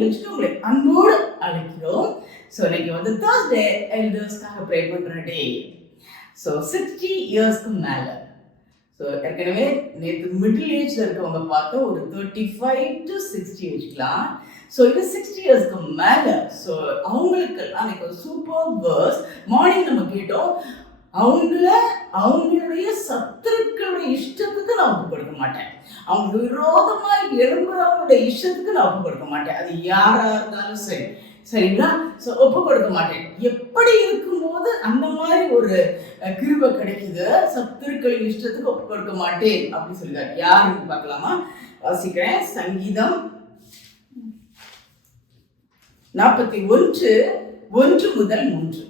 நிகழ்ச்சிக்கு உங்களை அன்போடு அழைக்கிறோம். ஸோ இன்னைக்கு வந்து தேர்ஸ்டே எல்டர்ஸ்க்காக ப்ரே பண்ணுற டே. ஸோ 60 இயர்ஸ்க்கு மேலே, ஸோ ஏற்கனவே நேற்று மிடில் ஏஜில் இருக்கவங்க பார்த்தா ஒரு 35 to 60 வச்சுக்கலாம். ஸோ இது 60 இயர்ஸ்க்கு மேலே. ஸோ அவங்களுக்கெல்லாம் இன்னைக்கு ஒரு சூப்பர் வேர்ஸ் மார்னிங் நம்ம கேட்டோம். அவங்களுடைய சத்துருக்களுடைய இஷ்டத்துக்கு நான் ஒப்பு கொடுக்க மாட்டேன். அவங்க விரோதமாக எழும்புறவங்களுடைய இஷ்டத்துக்கு நான் ஒப்பு கொடுக்க மாட்டேன். அது யாரா இருந்தாலும் சரி, சரிங்களா? ஸோ ஒப்பு கொடுக்க மாட்டேன். எப்படி இருக்கும்போது அந்த மாதிரி ஒரு கிருபை கிடைக்குது, சத்துருக்களின் இஷ்டத்துக்கு ஒப்பு கொடுக்க மாட்டேன் அப்படின்னு சொல்லிட்டாரு. யாருன்னு பார்க்கலாமா? வாசிக்கிறேன். சங்கீதம் 41 முதல் 3.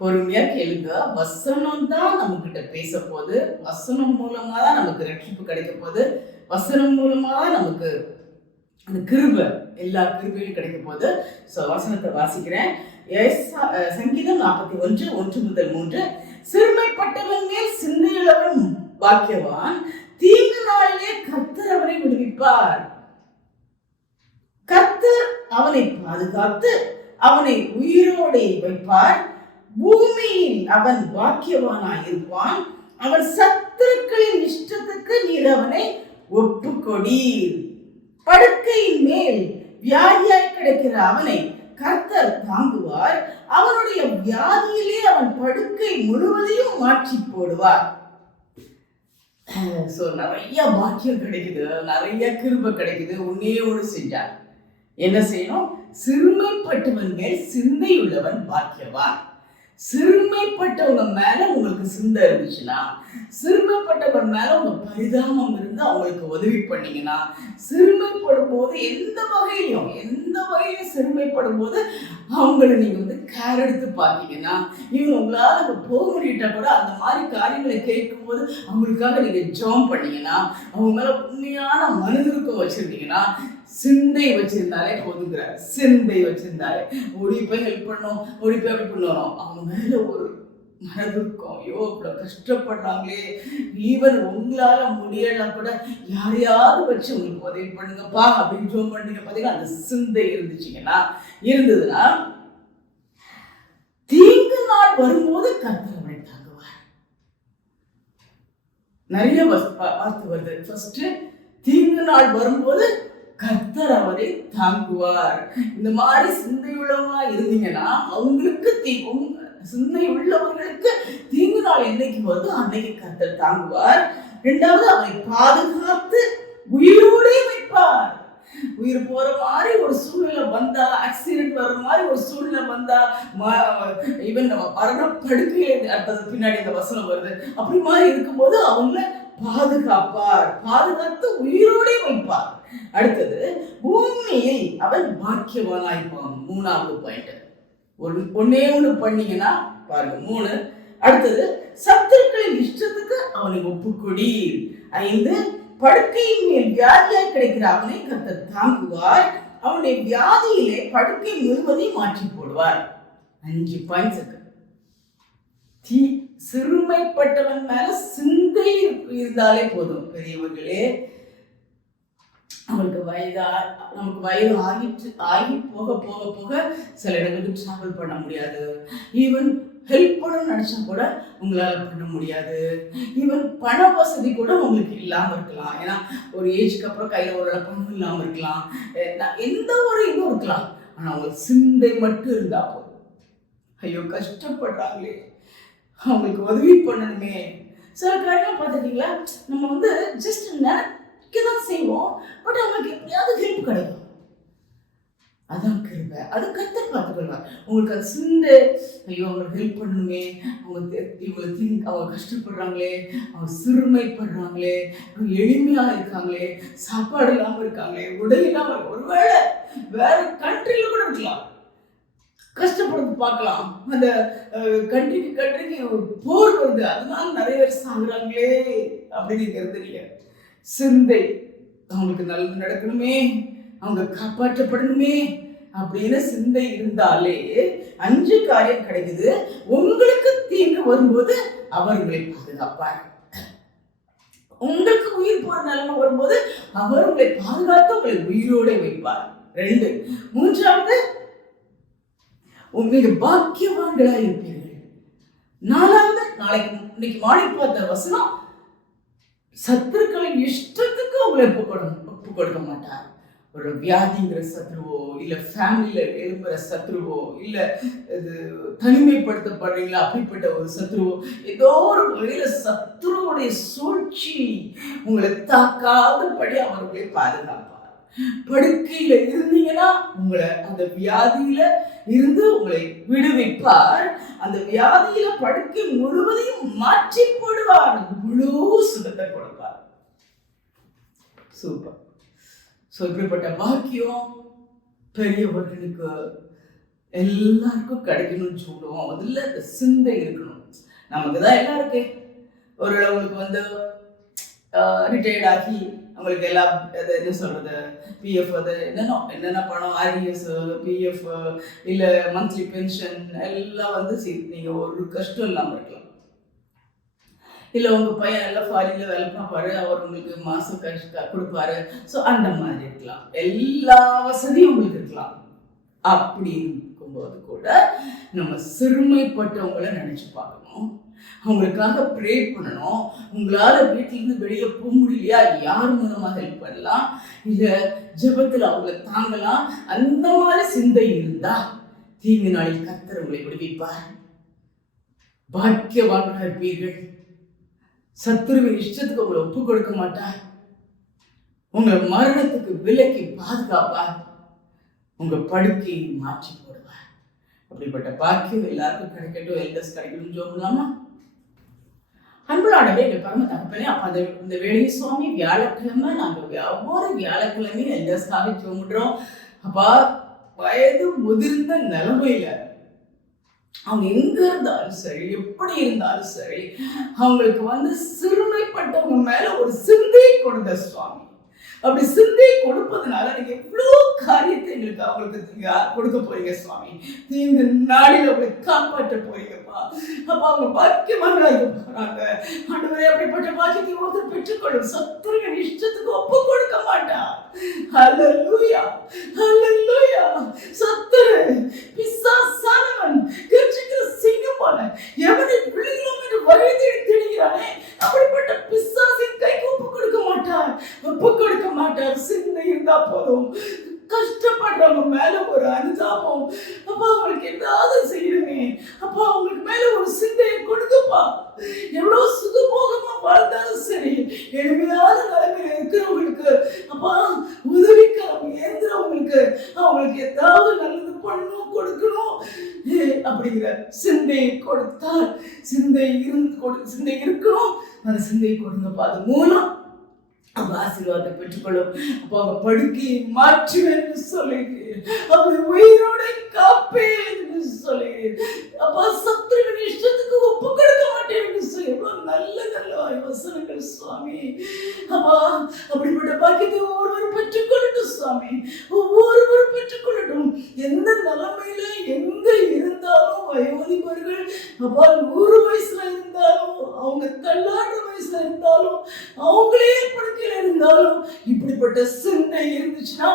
பொறுமையா கேளுங்க. வசனம் தான் நம்ம கிட்ட பேச போது, வசனம் மூலமா தான் நமக்கு ரட்சிப்பு கிடைக்க போகுது, வசனம் மூலமா தான் நமக்கு அந்த கிருபை, எல்லா கிருபையும் கிடைக்க போகுது. ஸோ வசனத்தை வாசிக்கிறேன். சங்கீதம் 41 முதல் 3. சிறுமைப்பட்டவன் மேல் சிந்தையுள்ளவன் பாக்கியவான், தீங்கு நாளிலே கர்த்தர் அவனை விடுவிப்பார். கர்த்தர் அவனை பாதுகாத்து அவனை உயிரோடு வைப்பார். பூமியில் அவன் பாக்கியவானாய் இருப்பான். அவன் சத்துருக்களின் இஷ்டத்துக்கு நீர் அவனை ஒப்புக்கொடீர். படுக்கையின் மேல் வியாதியாய் கிடைக்கிற அவனை கர்த்தர் தாங்குவார். அவனுடைய வியாதியிலே அவன் படுக்கை முழுவதையும் மாற்றி போடுவார். ஸோ நிறைய பாக்கியம் கிடைக்குது, நிறைய கிருபை கிடைக்குது. ஒன்னே ஒன்று செஞ்சார். என்ன செய்யணும்? சிறுமைப்பட்டவன் மேல் சிந்தையுள்ளவன் பாக்கியவான். சிறுமைப்பட்டவங்க மேல உங்களுக்கு சிந்தை இருந்துச்சுன்னா, சிறுமைப்பட்டவன் மேல உங்க பரிதாபம் இருந்து அவங்களுக்கு உதவி பண்ணீங்கன்னா, சிறுமைப்படும் போது எந்த வகையிலும் சிறுமைப்படும் போது அவங்களை நீங்க வந்து கேர் எடுத்து பார்த்தீங்கன்னா, நீங்க உங்களால போக முடியிட்டா கூட அந்த மாதிரி காரியங்களை கேட்கும் போது அவங்களுக்காக நீங்க ஜெபம் பண்ணீங்கன்னா, அவங்க மேல உண்மையான மனதிற்கும் வச்சிருந்தீங்கன்னா, சிந்தை வச்சிருந்தாலே போதுங்கிறார். சிந்தை வச்சிருந்தாலே ஓடி போய் ஹெல்ப் பண்ணோம், ஓடி போய் அப்படி பண்ணணும். அவங்க மேல ஒரு மனதிற்கும், ஐயோ இவ்வளோ கஷ்டப்படுறாங்களே, ஈவன் உங்களால முடியலாம் கூட யாரையாவது வச்சு உங்களுக்கு உதவி பண்ணுங்கப்பா அப்படின்னு ஜோம் பண்ணீங்க பார்த்தீங்கன்னா, அந்த சிந்தை இருந்ததுன்னா தீங்கு நாள் வரும்போது கர்த்தர் அவனை தாங்குவார். நிறைய வார்த்தை வருது. ஃபர்ஸ்ட் தீங்கு நாள் வரும்போது கர்த்தர் அவரை தாங்குவார். இந்த மாதிரி சிந்தை உள்ளவங்களா இருந்தீங்கன்னா, அவங்களுக்கு சிந்தை உள்ளவர்களுக்கு தீங்கு நாள் என்னைக்கு வருதோ அன்னைக்கு கர்த்தர் தாங்குவார். இரண்டாவது, அவரை பாதுகாத்து உயிரோடே வைப்பார். உயிர் போற மாதிரி ஒரு சூழ்நிலை வந்தா, ஆக்சிடென்ட் வர்ற மாதிரி ஒரு சூழ்நிலை வந்தா, ஈவன் நம்ம மரண படுக்கையை அடுத்தது பின்னாடி இந்த வசனம் வருது, அப்படி மாதிரி இருக்கும்போது அவங்கள பாதுகாப்பார், பாதுகாத்து உயிரோடே வைப்பார். அடுத்தது, பூமியில் அவன் பாக்கியவானாயிருப்பான். 3வது பாயிண்ட். ஒன்னே ஒன்று பண்ணீங்கன்னா பாருங்க 3. அடுத்தது, சத்துருக்களின் இஷ்டத்துக்கு அவனை ஒப்புக்கொடி. 5, படுக்கையின் மேல் வியாதியாய் கிடைக்கிற அவனை கர்த்தர் தாங்குவார். அவனுடைய வியாதியிலே படுக்கை முழுவதையும் மாற்றி போடுவார். 5 பாயிண்ட்ஸ் இருக்கு. சிறுமைப்பட்டவன் மேல சிந்தை இருந்தாலே போதும். பெரியவர்களே, நமக்கு வயது ஆகி போக போக போக சில இடங்களுக்கு டிராவல் பண்ண முடியாது. ஈவன் ஹெல்ப் பண்ணணும்னு நினைச்சா கூட உங்களால பண்ண முடியாது. ஈவன் பண வசதி கூட உங்களுக்கு இல்லாம இருக்கலாம். ஏன்னா ஒரு ஏஜ்க்கு அப்புறம் கையில ஒரு பணம் இல்லாம இருக்கலாம், எந்த ஒரு இதுவும் இருக்கலாம். ஆனா உங்களுக்கு சிந்தை மட்டும் இருந்தா போதும். ஐயோ கஷ்டப்படுறாங்களே, அவங்களுக்கு உதவி பண்ணணுமே. சில காரியம் பார்த்துட்டீங்களா, நம்ம வந்து ஜஸ்ட் நினைக்கதான் செய்வோம், பட் அவங்களுக்கு எப்படியாவது ஹெல்ப் கிடைக்கும். அதான் கிருபை. அது கர்த்தர் பார்த்துக்கொள்வார். உங்களுக்கு அது சிந்தை, ஐயோ அவங்களுக்கு ஹெல்ப் பண்ணணுமே, அவங்க கஷ்டப்படுறாங்களே, அவங்க சிறுமைப்படுறாங்களே, எளிமையாக இருக்காங்களே, சாப்பாடு இல்லாமல் இருக்காங்களே, உடை இல்லாமல், ஒருவேளை வேற கண்ட்ரியில கூட இருக்கலாம், கஷ்டப்படுறது பார்க்கலாம். அந்த கண்ட்ரிக்கு போர் வருது, அதனால நிறைய பேர் சாகுறாங்களே அப்படின்னு நீங்க இருந்தீங்க. சிந்தை, அவங்களுக்கு நல்லது நடக்கணுமே, அவங்க காப்பாற்றப்படணுமே அப்படின்னு சிந்தை இருந்தாலே 5 காரியம் கிடைக்குது. உங்களுக்கு தீங்கு வரும்போது அவர்களை பாதுகாப்பார். உங்களுக்கு உயிர் போற நிலைமை வரும்போது அவர் உங்களை பாதுகாத்து உங்களை உயிரோட வைப்பார். 2. 3வது, மிக பாக்கியவான்களாய் இருப்பீர்கள். 4வது, இன்னைக்கு மார்னிங் பார்த்த வசனம், சத்துருக்களின் இஷ்டத்துக்கு உங்களை ஒப்பு கொடுக்க மாட்டார். ஒரு வியாதிங்கிற சத்ருவோ, இல்ல ஃபேமிலியில எழும்புற சத்ருவோ, இல்ல இது தனிமைப்படுத்தப்படுறீங்களா அப்படிப்பட்ட ஒரு சத்ருவோ, ஏதோ ஒரு வகையில சத்ருவுடைய சூழ்ச்சி உங்களை தாக்காதபடி அவர்களை பாதுகாப்பார். படுக்கையில இருந்தீங்கன்னா உங்களை அந்த வியாதியில இருந்து உங்களை விடுவிப்பார். அந்த வியாதியில படுக்கை முழுவதையும் மாற்றி போடுவார். முழு சுகத்தை கொடுப்பார். சூப்பர். இப்படிப்பட்ட பாக்கியம் பெரியவர்களுக்கு எல்லாருக்கும் கிடைக்கணும்னு சொல்லுவோம். முதல்ல அந்த சிந்தை இருக்கணும். நமக்கு தான் எல்லாம் இருக்கு. ஒரு அவங்களுக்கு ரிட்டையர்ட் ஆகி அவங்களுக்கு எல்லாம் என்ன சொல்றது, பிஎஃப், அது என்னென்ன பணம், ஆர்டிஎஸ், பிஎஃப், இல்லை மந்த்லி பென்ஷன் எல்லாம் நீங்க ஒரு கஷ்டம் இல்லாமல் இருக்கலாம். இல்லை உங்கள் பையன் நல்லா ஃபாரினில் வேலை பார்ப்பாரு, அவர் உங்களுக்கு மாதம் கொடுப்பாரு. ஸோ அந்த மாதிரி இருக்கலாம். எல்லா வசதியும் உங்களுக்கு இருக்கலாம். அப்படி இருக்கும்போது கூட நம்ம சிறுமைப்பட்டவங்களை நினச்சி பார்க்கணும். அவங்களுக்காக ப்ரே பண்ணணும். உங்களால் வீட்டிலேருந்து வெளியே போக முடியலையா, யார் மூலமாக ஹெல்ப் பண்ணலாம், இல்லை ஜெபத்தில் அவங்கள தாங்கலாம். அந்த மாதிரி சிந்தை இருந்தா தீங்கு நாளில் கர்த்தர் உங்களை விடுவிப்பார். பாக்கியவான்களாக இருப்பீர்கள். சத்துருவின் இஷ்டத்துக்கு உங்களை ஒப்பு கொடுக்க மாட்டார். உங்க மரணத்துக்கு விலக்கி பாதுகாப்பார். உங்க படுக்கையை மாற்றி போடுவார். அப்படிப்பட்ட பாக்கியம் எல்லாருக்கும் கிடைக்கட்டும். எல்டர்ஸ் கிடைக்கணும் ஜோம்லாமா. அன்புலாடவே எங்கள் பரம தகப்பனே, அப்போ இந்த வேலை சுவாமி வியாழக்கிழமை நாங்கள் ஒவ்வொரு வியாழக்கிழமையும் எல்டர்ஸ்க்காக ஜோமுடுறோம். அப்பா, வயது முதிர்ந்த நிலைமையில அவங்க எங்க இருந்தாலும் சரி, எப்படி இருந்தாலும் சரி, அவங்களுக்கு சிறுமைப்பட்டவங்க மேல ஒரு சிந்தையை கொடுங்க சுவாமி. அப்படி சிந்தையை கொடுப்பதனால நீங்க எவ்வளவு காரியத்தை எங்களுக்கு அவங்களுக்கு கொடுக்க போறீங்க சுவாமி. நீங்க நாளில் அவங்களை காப்பாற்ற போறீங்கப்பா. அப்ப அவங்க பாக்கியமாக போறாங்க. ஆண்டவரே, அப்படிப்பட்ட பாக்கியத்தை ஒருத்தர் பெற்றுக்கொள்ளும். சத்துருவின் இஷ்டத்துக்கு ஒப்பு கொடுக்க மாட்டான். ஹல்லேலூயா, ஹல்லேலூயா. சத்துரு பிசாசானவன் கர்ஜிக்கிற சிங்கம் போல எவனை பிள்ளைகளும் என்று வழியை திணிக்கிறானே, அப்படிப்பட்ட பிசாசின் கைக்கு ஒப்பு கொடுக்க மாட்டார். ஒப்பு கொடுக்க மாட்டார். சிந்தை இருந்தா போதும். கஷ்டப்படுறவங்க மேல ஒரு அனுதாபம், அப்பா அவங்களுக்கு ஏதாவது செய்யணுமே, அப்பா அவங்களுக்கு மேல ஒரு சிந்தையை கொடுங்கப்பா. எவ்வளவு சுகபோகமா வாழ்ந்தாலும் சரி, எளிமையான நிலைமையில இருக்கிறவங்களுக்கு அப்பா உதவிக்காரங்க ஏந்திரவங்களுக்கு அவங்களுக்கு ஏதாவது நல்லது பண்ணணும், கொடுக்கணும் அப்படிங்கிற சிந்தையை கொடுத்தால், சிந்தை இருக்கணும். அந்த சிந்தையை கொடுங்கப்பா. அது மூலம் அவங்க ஆசீர்வாதத்தை பெற்றுக்கொள்ளும். அப்போ அவங்க படுக்கையை மாற்றுவேன்னு சொல்லுகிறேன். அவங்க உயிரோட காப்பேன்னு சொல்லுகிறேன். அப்பா, சத்துருவின் இஷ்டத்துக்கு ஒப்பு கொடுக்க மாட்டேன்னு சொல்லி எவ்வளவு நல்ல நல்ல வசனங்கள் சுவாமி. அப்பா, அப்படிப்பட்ட பாக்கியத்தை ஒவ்வொருவரும் பெற்றுக்கொள்ளட்டும் சுவாமி. ஒவ்வொருவரும் பெற்றுக்கொள்ளட்டும். எந்த நிலைமையில எங்க இருந்தாலும் வயோதிபர்கள் அப்பா 100 வயசுல இருந்தாலும், அவங்க தள்ளாடுற வயசுல இருந்தாலும், அவங்களே படுக்கையில இருந்தாலும், இப்படிப்பட்ட சிந்தை இருந்துச்சுன்னா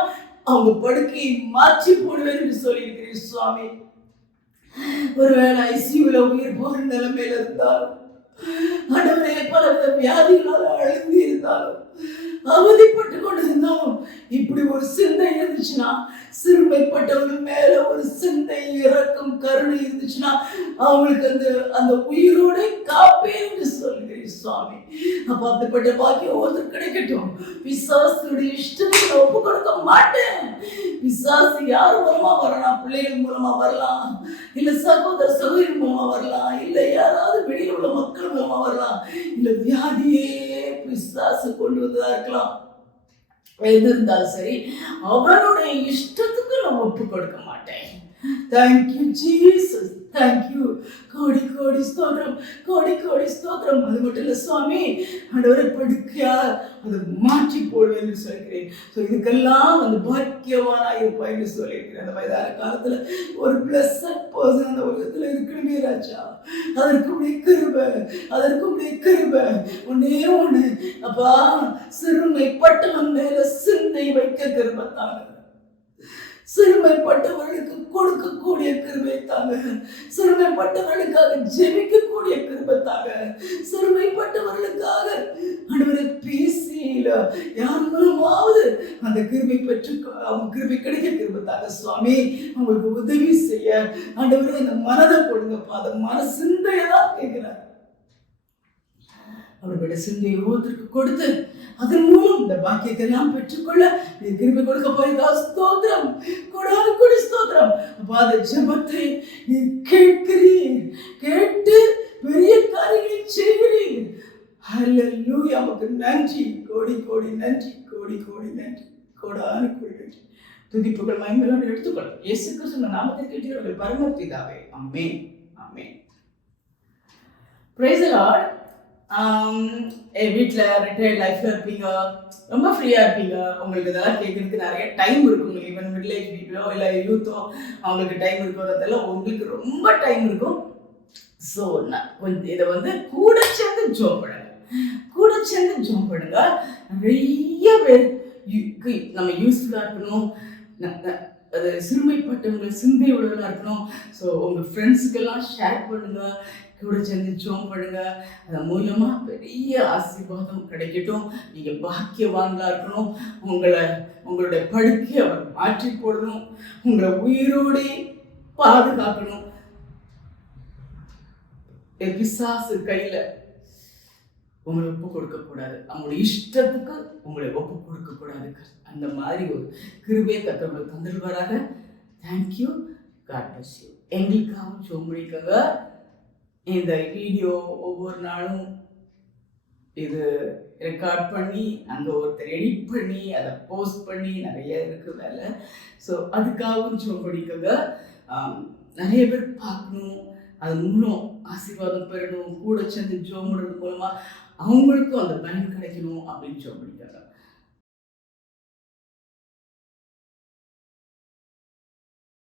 அவங்க படுக்கையை மாற்றி போடுவேன் என்று சொல்லியிருக்கிறேன் சுவாமி. ஒருவேளை ஐசியூல உயிர் போற நிலைமையில இருந்தாலும், ஆண்டவரே பலவித வியாதிகளால் அழுந்தி இருந்தாலும், அவதிப்பட்டு கொண்டு இருந்தாலும், இப்படி ஒரு சிந்தை இருந்துச்சுன்னா, சிறுமைப்பட்டவங்க மேல ஒரு சிந்தை, இரக்கம், கருணை இருந்துச்சுன்னா அவங்களுக்கு அந்த உயிரோட காப்பேன் என்று சொல்கிறேன் சுவாமி. அப்ப அப்படிப்பட்ட பாக்கியம் ஒருத்தர் கிடைக்கட்டும். பிசாசுடைய இஷ்டத்தை ஒப்பு கொடுக்க மாட்டேன். பிசாசு யார் மூலமா வரலாம்? பிள்ளைகள் மூலமா வரலாம், இல்ல சகோதர சகோதரி மூலமா வரலாம், இல்ல யாராவது வெளியில் உள்ள மக்கள் மூலமா வரலாம், இல்ல வியாதியே பிசாசு கொண்டு வந்ததா இருக்கலாம். எது இருந்தாலும் சரி, அவனுடைய இஷ்டத்துக்கு நான் ஒப்பு கொடுக்க மாட்டேன். Thank you Jesus, thank you. கோடி கோடி ஸ்தோத்திரம், கோடி கோடி ஸ்தோத்திரம். அது மட்டும் இல்லை சுவாமி, ஆண்டவரை படுக்கையா அதை மாற்றி போடுவேன்னு சொல்லிக்கிறேன். ஸோ இதுக்கெல்லாம் பாக்கியவானா இருப்பாய்ன்னு சொல்லியிருக்கிறேன். அந்த வயதான காலத்துல ஒரு பிளஸட் பர்சன் அந்த உலகத்துல இருக்கணுமே ராஜா. அதற்கு உடைய கிருபை, அதற்கு உடைய கிருபை. ஒன்னே ஒண்ணு, அப்பா, சிறுமைப்பட்டவன் மேல சிந்தை வைக்க கிருபை தாங்க. சிறுமைப்பட்டவர்களுக்கு கொடுக்கக்கூடிய கிருபை தாங்க. சிறுமைப்பட்டவர்களுக்காக ஜெபிக்கக்கூடிய கிருபை தாங்க. சிறுமைப்பட்டவர்களுக்காக ஆண்டவரே பேசியில யார் மூலமாவது அந்த கிருபை பெற்று அவங்க கிருபை கிடைக்க கிருபை தாங்க சுவாமி. அவங்களுக்கு உதவி செய்ய ஆண்டவரே அந்த மனதை கொடுங்கப்பா. அந்த மன சிந்தையதான் கேட்கிறார். அவர்களுடைய சிந்தையை ஒவ்வொருத்தருக்கு கொடுத்து அதன் மூலம் இந்த பாக்கியத்தை எல்லாம் பெற்றுக்கொள்ள நீ கிருபை கொடுக்க போயிருக்கா. ஸ்தோத்திரம், கொடான கொடி ஸ்தோத்திரம். அப்பா அந்த ஜெபத்தை நீ கேட்கிறீர், கேட்டு பெரிய காரியங்களை செய்கிறீர். ஹல்லேலூயா, உமக்கு நன்றி, கோடி கோடி நன்றி, கோடி கோடி நன்றி, கோடான கோடி நன்றி. துதிப்புகள் மகிமையோடு எடுத்துக்கொள்ளும் இயேசு கிறிஸ்துவின் நாமத்தை கேட்டீர்கள் பரமபிதாவே. ஆமென், ஆமென். Praise the Lord. வீட்டில் ரிட்டையர்ட் லைஃப்பில் இருப்பீங்க, ரொம்ப ஃப்ரீயாக இருப்பீங்க. உங்களுக்கு இதெல்லாம் கேட்குறதுக்கு நிறைய டைம் இருக்கும். ஈவன் மிடில் ஏஜ் பீப்புளோ இல்லை யூத்தோ அவங்களுக்கு டைம் இருக்கிறதெல்லாம் உங்களுக்கு ரொம்ப டைம் இருக்கும். ஸோ நான் கொஞ்சம் இதை கூட சேர்ந்து ஜோம் பண்ணுங்க, கூட சேர்ந்து ஜோம் பண்ணுங்க. நிறைய பேர் நம்ம யூஸ்ஃபுல்லாக இருக்கணும். அது சிறுமைப்பட்டவங்க சிந்தை உள்ளவர்களாக இருக்கணும். ஸோ உங்கள் ஃப்ரெண்ட்ஸுக்கெல்லாம் ஷேர் பண்ணுங்க, கூட சேர்ந்து ஜோம் பண்ணுங்க. அதன் மூலமா பெரிய ஆசீர்வாதம் கிடைக்கட்டும். நீங்க பாக்கியவான்களா இருக்கணும். உங்களுடைய படுக்கையை அவர் மாற்றி போடணும். உங்களை உயிரோட பாதுகாக்கணும். பிசாசு கையில உங்களை ஒப்பு கொடுக்க கூடாது. அவங்களுடைய இஷ்டத்துக்கு உங்களை ஒப்பு கொடுக்க கூடாது. அந்த மாதிரி ஒரு கிருபையை கர்த்தர் தந்துடுவாராக. Thank you, God bless you. எங்களுக்காகவும் ஜோம் பண்ணிக்கோங்க. இந்த வீடியோ ஒவ்வொரு நாளும் இது ரெக்கார்ட் பண்ணி அங்கே ஒருத்தர் எடிட் பண்ணி அதை போஸ்ட் பண்ணி நிறைய இருக்குது வேலை. ஸோ அதுக்காகவும் ஜோம் பண்ணிக்கோங்க. நிறைய பேர் பார்க்கணும், அது மூலம் ஆசீர்வாதம் பெறணும். கூட சேர்ந்து ஜோம் பண்ணுறது மூலமாக அவங்களுக்கும் அந்த பயன் கிடைக்கணும் அப்படின்னு ஜோம் பண்ணிக்கோங்க.